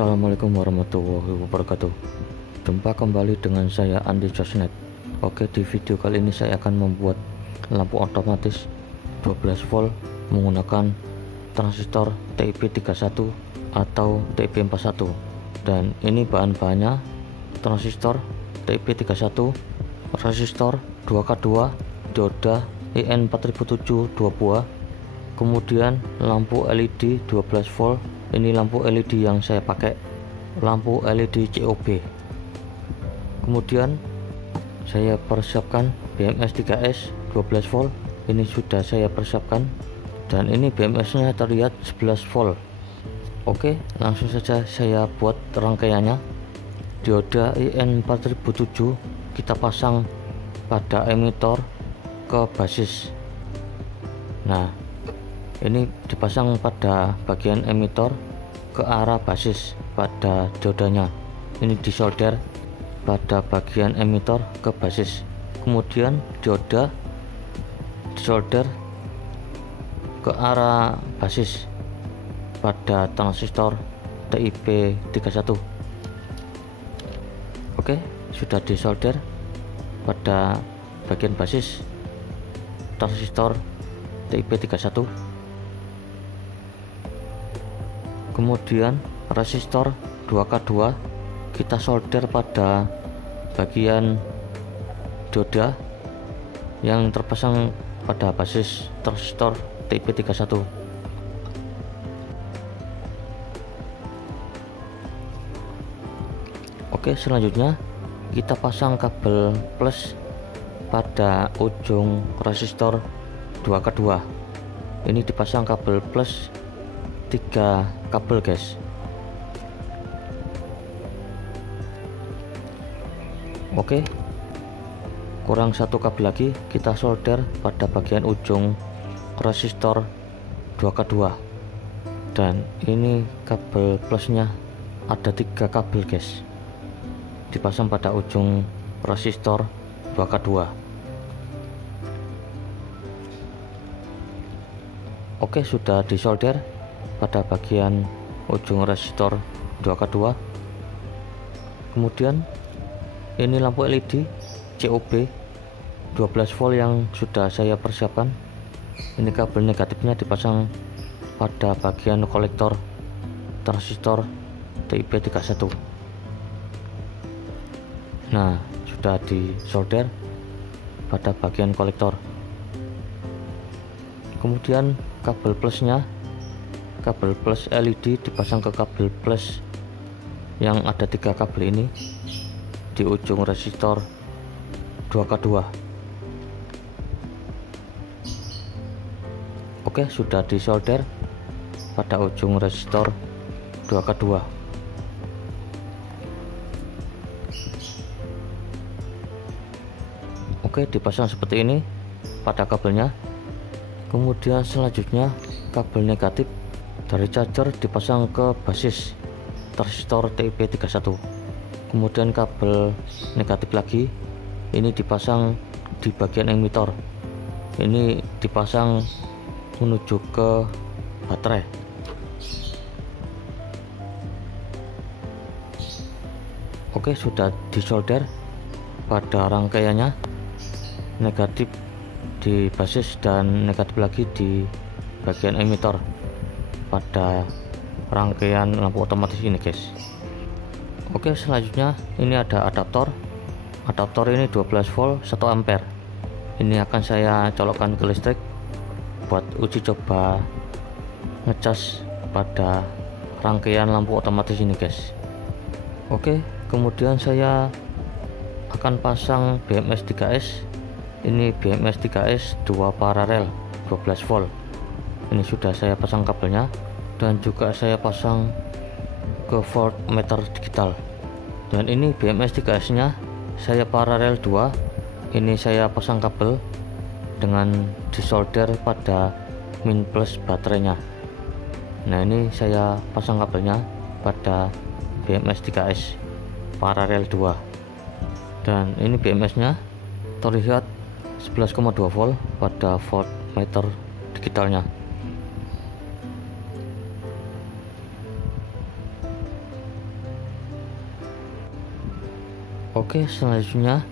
Assalamualaikum warahmatullahi wabarakatuh. Jumpa kembali dengan saya Andi Josnet. Oke, di video kali ini saya akan membuat lampu otomatis 12 volt menggunakan transistor TIP31 atau TIP41. Dan ini bahan-bahannya: transistor TIP31, resistor 2K2, dioda IN4007 2 buah, kemudian lampu LED 12 volt. Ini lampu LED yang saya pakai, lampu LED COB. Kemudian saya persiapkan BMS 3S 12 volt. Ini sudah saya persiapkan, dan ini BMS nya terlihat 11 volt. Oke, langsung saja saya buat rangkaiannya. Dioda IN4007 kita pasang pada emitor ke basis. Nah, ini dipasang pada bagian emitor ke arah basis pada diodanya. Ini disolder pada bagian emitor ke basis. Kemudian dioda disolder ke arah basis pada transistor TIP31. Oke, sudah disolder pada bagian basis transistor TIP31. Kemudian resistor 2K2 kita solder pada bagian dioda yang terpasang pada basis transistor TIP31. Oke, selanjutnya kita pasang kabel plus pada ujung resistor 2K2. Ini dipasang kabel plus 3 kabel, guys. Oke, kurang 1 kabel lagi, kita solder pada bagian ujung resistor 2K2. Dan ini kabel plusnya ada 3 kabel, guys, dipasang pada ujung resistor 2K2. Oke, sudah disolder pada bagian ujung resistor 2K2. Kemudian ini lampu LED COB 12 volt yang sudah saya persiapkan. Ini kabel negatifnya dipasang pada bagian kolektor transistor TIP31. Nah, sudah disolder pada bagian kolektor. Kemudian kabel plusnya, kabel plus LED dipasang ke kabel plus yang ada 3 kabel ini di ujung resistor 2K2. Oke, sudah disolder pada ujung resistor 2K2. Oke, dipasang seperti ini pada kabelnya. Kemudian selanjutnya kabel negatif dari charger dipasang ke basis transistor TIP31. Kemudian kabel negatif lagi ini dipasang di bagian emitor. Ini dipasang menuju ke baterai. Oke, sudah disolder pada rangkaiannya, negatif di basis dan negatif lagi di bagian emitor pada rangkaian lampu otomatis ini, guys. Oke, selanjutnya ini ada adaptor ini 12 volt 1 ampere. Ini akan saya colokkan ke listrik buat uji coba ngecas pada rangkaian lampu otomatis ini, guys. Oke, kemudian saya akan pasang BMS 3S. Ini BMS 3S 2 paralel 12 volt. Ini sudah saya pasang kabelnya, dan juga saya pasang ke voltmeter digital. Dan ini BMS 3S nya saya paralel 2. Ini saya pasang kabel dengan disolder pada min plus baterainya. Nah, ini saya pasang kabelnya pada BMS 3S paralel 2. Dan ini BMS nya terlihat 11,2 volt pada voltmeter digitalnya. Oke, selanjutnya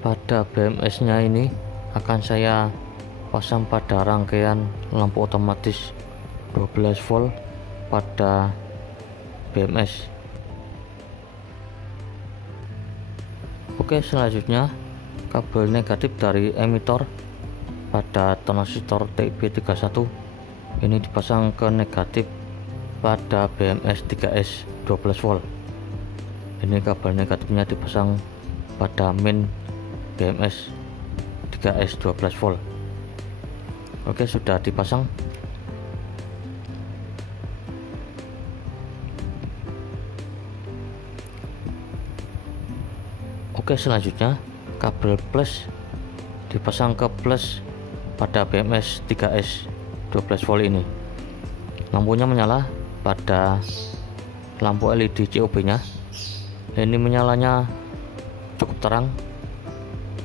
pada BMS nya ini akan saya pasang pada rangkaian lampu otomatis 12 volt pada BMS. Oke, selanjutnya kabel negatif dari emitor pada transistor TIP31 ini dipasang ke negatif pada BMS 3S 12 volt. Ini kabel negatifnya dipasang pada main BMS 3S 12 volt. Oke, sudah dipasang. Oke, selanjutnya kabel plus dipasang ke plus pada BMS 3S 12 volt ini. Lampunya menyala pada lampu LED COB nya. Ini menyalanya cukup terang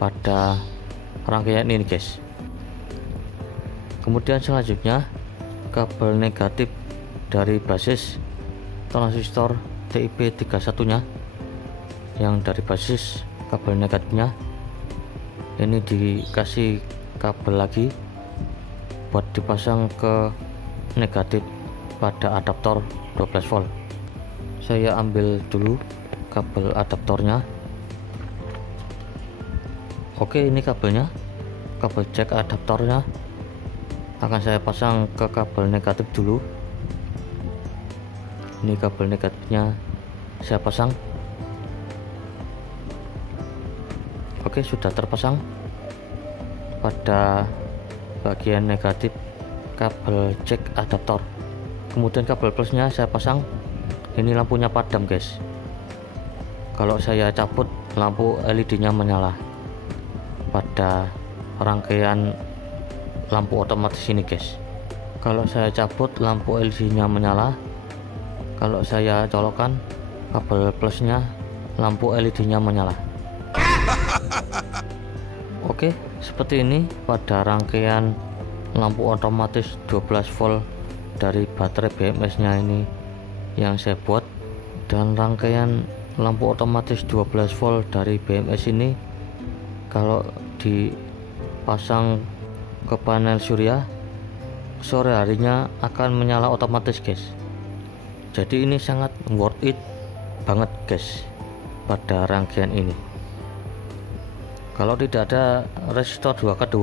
pada rangkaian ini guys. Kemudian selanjutnya kabel negatif dari basis transistor TIP31 nya, yang dari basis kabel negatifnya ini dikasih kabel lagi buat dipasang ke negatif pada adaptor 12 volt. Saya ambil dulu kabel adaptornya. Oke, ini kabelnya, kabel jack adaptornya akan saya pasang ke kabel negatif dulu. Ini kabel negatifnya saya pasang. Oke, sudah terpasang pada bagian negatif kabel jack adaptor. Kemudian kabel plusnya saya pasang. Ini lampunya padam guys. Kalau saya cabut, lampu LED nya menyala pada rangkaian lampu otomatis ini guys. Kalau saya cabut, lampu LED nya menyala. Kalau saya colokkan kabel plusnya, lampu LED nya menyala. Oke, seperti ini pada rangkaian lampu otomatis 12 volt dari baterai BMS nya ini yang saya buat. Dan rangkaian lampu otomatis 12 volt dari BMS ini kalau dipasang ke panel surya, sore harinya akan menyala otomatis guys. Jadi ini sangat worth it banget guys pada rangkaian ini. Kalau tidak ada resistor 2K2,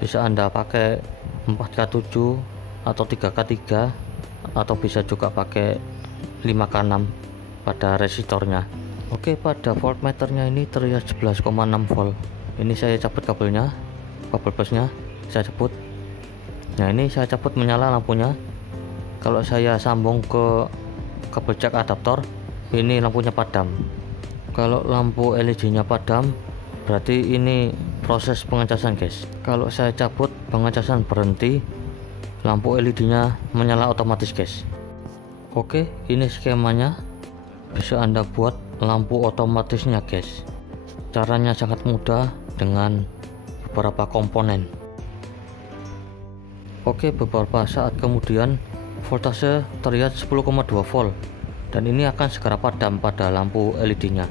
bisa Anda pakai 4K7 atau 3K3, atau bisa juga pakai 5K6 pada resistornya. Oke, pada voltmeternya ini terlihat 11,6 volt. Ini saya cabut kabelnya, kabel plusnya saya cabut. Nah, ini saya cabut, menyala lampunya. Kalau saya sambung ke kabel jack adaptor, ini lampunya padam. Kalau lampu LED nya padam, berarti ini proses pengecasan guys. Kalau saya cabut, pengecasan berhenti, lampu LED nya menyala otomatis guys. Oke, ini skemanya, bisa Anda buat lampu otomatisnya guys. Caranya sangat mudah dengan beberapa komponen. Oke, beberapa saat kemudian voltase terlihat 10,2 volt, dan ini akan segera padam pada lampu LED nya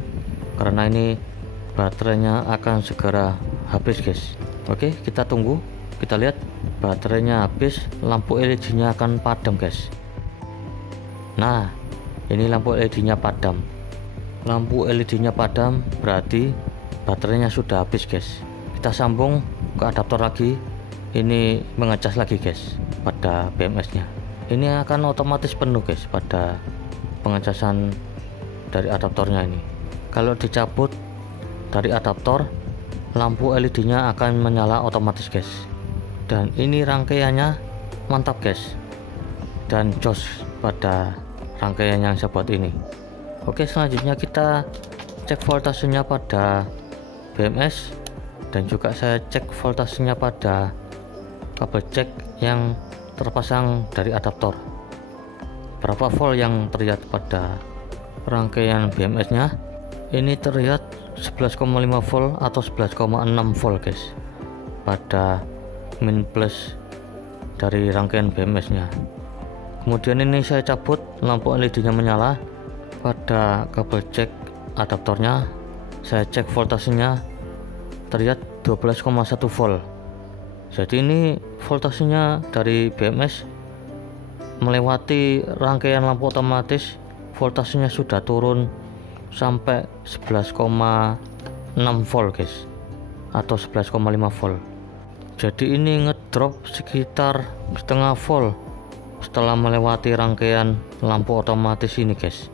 karena ini baterainya akan segera habis guys. Oke, kita tunggu, kita lihat baterainya habis, lampu LED nya akan padam guys. Nah, ini lampu LED nya padam. Lampu LED nya padam berarti baterainya sudah habis guys. Kita sambung ke adaptor lagi, ini mengecas lagi guys pada BMS nya. Ini akan otomatis penuh guys pada pengecasan dari adaptornya ini. Kalau dicabut dari adaptor, lampu LED nya akan menyala otomatis guys. Dan ini rangkaiannya mantap guys, dan jos pada rangkaian yang saya buat ini. Oke, selanjutnya kita cek voltasenya pada BMS, dan juga saya cek voltasenya pada kabel jack yang terpasang dari adaptor. Berapa volt yang terlihat pada rangkaian BMS nya? Ini terlihat 11,5 volt atau 11,6 volt guys pada min plus dari rangkaian BMS nya. Kemudian ini saya cabut, lampu LED nya menyala pada kabel jack adaptornya, saya cek voltasenya terlihat 12,1 volt. Jadi ini voltasenya dari BMS melewati rangkaian lampu otomatis, voltasenya sudah turun sampai 11,6 volt guys, atau 11,5 volt. Jadi ini ngedrop sekitar setengah volt setelah melewati rangkaian lampu otomatis ini guys,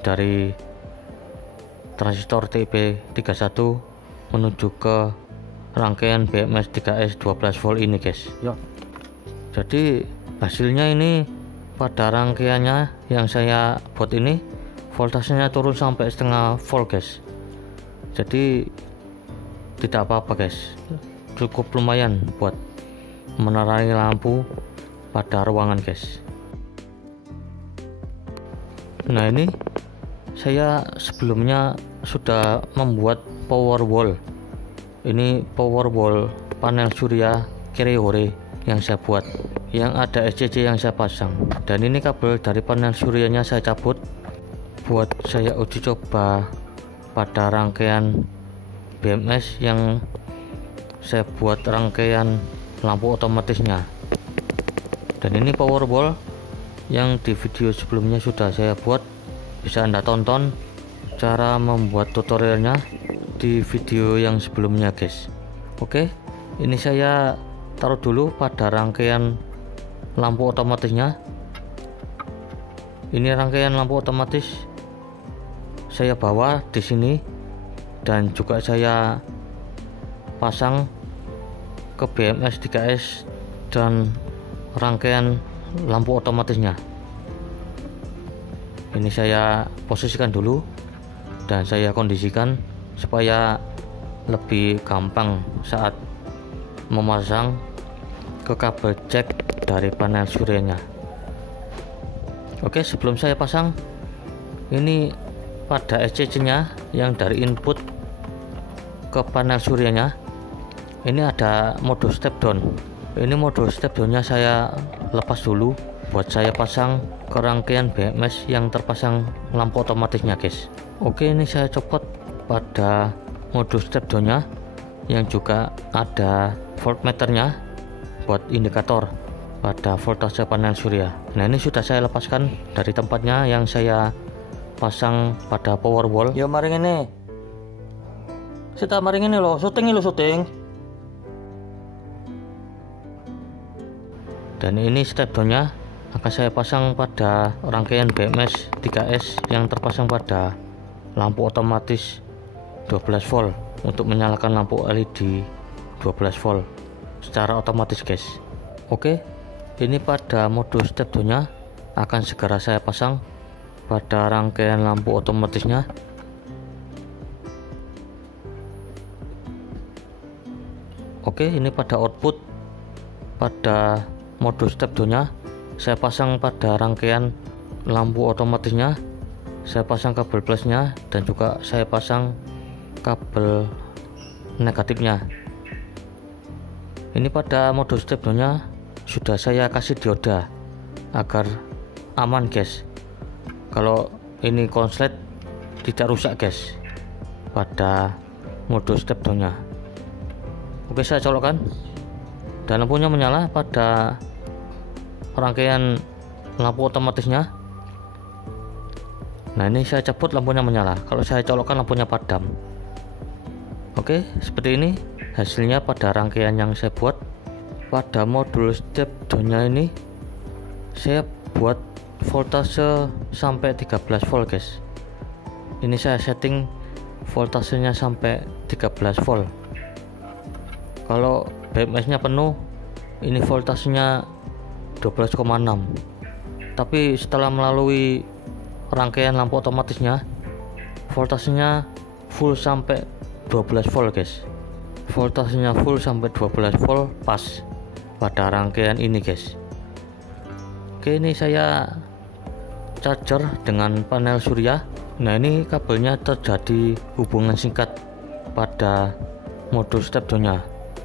dari transistor TP31 menuju ke rangkaian BMS 3S 12 volt ini guys. Jadi hasilnya ini pada rangkaiannya yang saya buat ini voltasenya turun sampai setengah volt guys. Jadi tidak apa-apa guys, cukup lumayan buat menerangi lampu pada ruangan guys. Nah, ini saya sebelumnya sudah membuat power wall. Ini power wall panel surya Kireore yang saya buat, yang ada SCC yang saya pasang. Dan ini kabel dari panel suryanya saya cabut buat saya uji coba pada rangkaian BMS yang saya buat rangkaian lampu otomatisnya. Dan ini power wall yang di video sebelumnya sudah saya buat, bisa Anda tonton cara membuat tutorialnya di video yang sebelumnya guys. Oke, ini saya taruh dulu pada rangkaian lampu otomatisnya. Ini rangkaian lampu otomatis saya bawa di sini, dan juga saya pasang ke BMS 3S dan rangkaian lampu otomatisnya. Ini saya posisikan dulu dan saya kondisikan supaya lebih gampang saat memasang ke kabel jack dari panel suryanya. Oke, sebelum saya pasang, ini pada SCC nya yang dari input ke panel suryanya ini ada mode step down. Ini mode step downnya saya lepas dulu buat saya pasang ke rangkaian BMS yang terpasang lampu otomatisnya guys. Oke, ini saya copot pada mode step downnya yang juga ada voltmeternya buat indikator pada voltase panel surya. Nah, ini sudah saya lepaskan dari tempatnya yang saya pasang pada power wall. Ya mari ini kita mari ini loh, syuting. Dan ini step downnya akan saya pasang pada rangkaian BMS 3S yang terpasang pada lampu otomatis 12 volt untuk menyalakan lampu LED 12 volt secara otomatis guys. Oke, ini pada mode step downnya akan segera saya pasang pada rangkaian lampu otomatisnya. Oke, ini pada output pada mode step downnya saya pasang pada rangkaian lampu otomatisnya. Saya pasang kabel plusnya dan juga saya pasang kabel negatifnya. Ini pada mode step downnya sudah saya kasih dioda agar aman guys, kalau ini konslet tidak rusak guys pada mode step downnya. Oke, saya colokkan dan lampunya menyala pada rangkaian lampu otomatisnya. Nah, ini saya cabut lampunya menyala, kalau saya colokkan lampunya padam. Oke, seperti ini hasilnya pada rangkaian yang saya buat. Pada modul step downnya ini saya buat voltase sampai 13 volt guys. Ini saya setting voltasenya sampai 13 volt. Kalau BMS nya penuh ini voltasenya 12,6, tapi setelah melalui rangkaian lampu otomatisnya voltasenya full sampai 12 volt guys. Voltasenya full sampai 12 volt pas pada rangkaian ini guys. Oke, ini saya charger dengan panel surya. Nah, ini kabelnya terjadi hubungan singkat pada mode step downnya,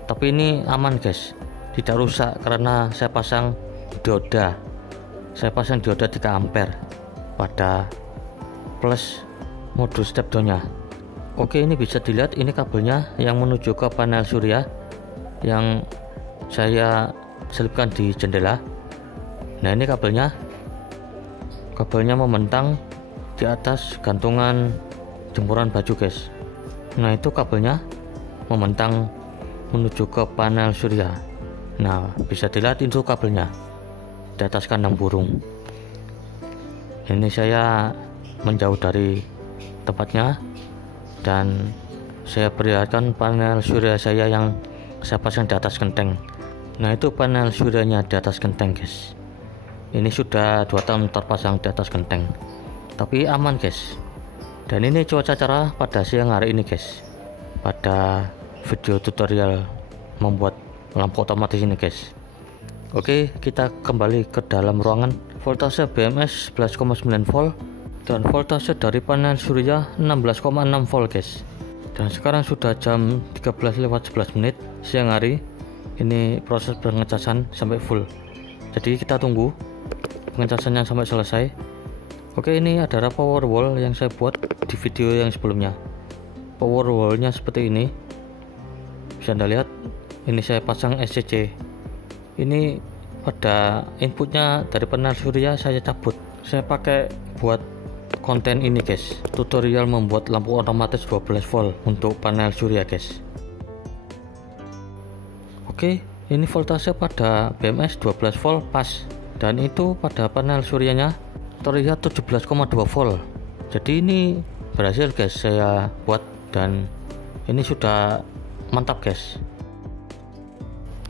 tapi ini aman guys, tidak rusak karena saya pasang dioda. Saya pasang dioda 3 ampere pada plus mode step downnya. Oke, ini bisa dilihat, ini kabelnya yang menuju ke panel surya yang saya selipkan di jendela. Nah, ini kabelnya membentang di atas gantungan jemuran baju guys. Nah, itu kabelnya membentang menuju ke panel surya. Nah, bisa dilihat itu kabelnya di atas kandang burung. Ini saya menjauh dari tempatnya dan saya perlihatkan panel surya saya yang saya pasang di atas genteng. Nah, itu panel suryanya di atas genteng guys. Ini sudah 2 tahun terpasang di atas genteng, tapi aman guys. Dan ini cuaca cerah pada siang hari ini guys, pada video tutorial membuat lampu otomatis ini guys. Oke, kita kembali ke dalam ruangan. Voltase BMS 11,9 volt dan voltase dari panel surya 16,6 volt guys. Dan sekarang sudah jam 13:11 siang hari. Ini proses pengecasan sampai full, jadi kita tunggu pengecasannya sampai selesai. Oke, ini adalah power wall yang saya buat di video yang sebelumnya. Power wallnya seperti ini, bisa Anda lihat. Ini saya pasang SCC. Ini pada inputnya dari panel surya saya cabut. Saya pakai buat konten ini guys, tutorial membuat lampu otomatis 12 volt untuk panel surya guys. Oke, ini voltase pada BMS 12 volt pas, dan itu pada panel suryanya terlihat 17,2 volt. Jadi ini berhasil guys saya buat, dan ini sudah mantap guys.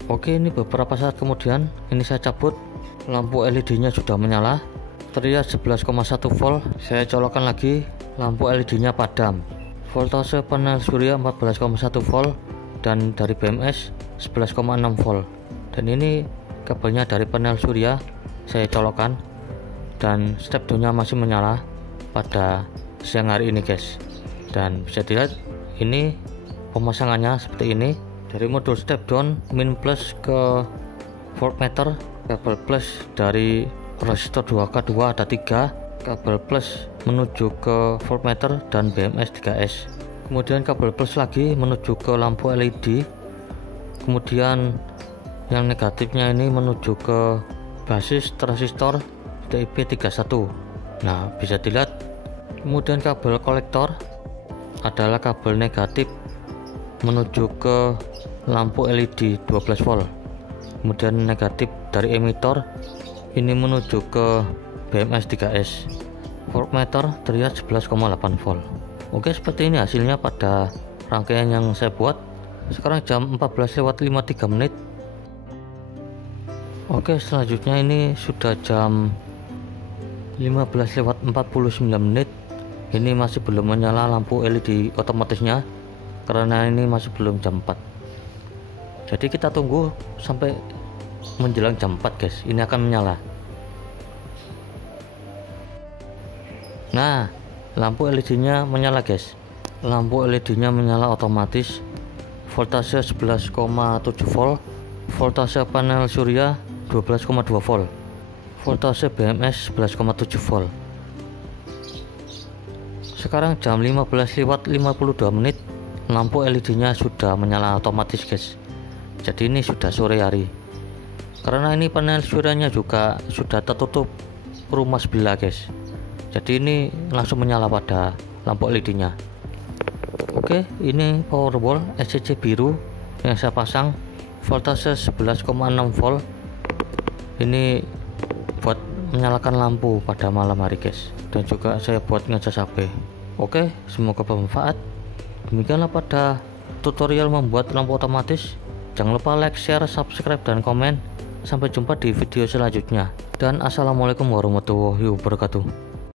Oke, ini beberapa saat kemudian ini saya cabut, lampu LED nya sudah menyala, terlihat 11,1 volt. Saya colokkan lagi, lampu LED nya padam. Voltase panel surya 14,1 volt dan dari BMS 11,6 volt. Dan ini kabelnya dari panel surya saya colokkan, dan step down nya masih menyala pada siang hari ini guys. Dan bisa dilihat ini pemasangannya seperti ini. Dari modul step down min plus ke voltmeter, kabel plus dari resistor 2K2 ada 3, kabel plus menuju ke voltmeter dan BMS 3S. Kemudian kabel plus lagi menuju ke lampu LED. Kemudian yang negatifnya ini menuju ke basis transistor DIP31. Nah, bisa dilihat. Kemudian kabel kolektor adalah kabel negatif menuju ke lampu LED 12 volt. Kemudian negatif dari emitor ini menuju ke BMS 3S. Voltmeter terlihat 11,8 volt. Oke, seperti ini hasilnya pada rangkaian yang saya buat. Sekarang jam 14:53. Oke, selanjutnya ini sudah jam 15:49. Ini masih belum menyala lampu LED otomatisnya karena ini masih belum jam 4. Jadi kita tunggu sampai menjelang jam 4 guys, ini akan menyala. Nah, lampu LED nya menyala guys. Lampu LED nya menyala otomatis. Voltase 11,7 volt. Voltase panel surya 12,2 volt. Voltase BMS 11,7 volt. Sekarang jam 15:52. Lampu LED nya sudah menyala otomatis guys. Jadi ini sudah sore hari, karena ini panel suryanya juga sudah tertutup rumah sebelah guys. Jadi ini langsung menyala pada lampu LED nya. Oke, ini power wall SCC biru yang saya pasang, voltase 11,6 volt. Ini buat menyalakan lampu pada malam hari guys, dan juga saya buat ngecas HP. Oke, semoga bermanfaat. Demikianlah pada tutorial membuat lampu otomatis. Jangan lupa like, share, subscribe, dan komen. Sampai jumpa di video selanjutnya. Dan assalamualaikum warahmatullahi wabarakatuh.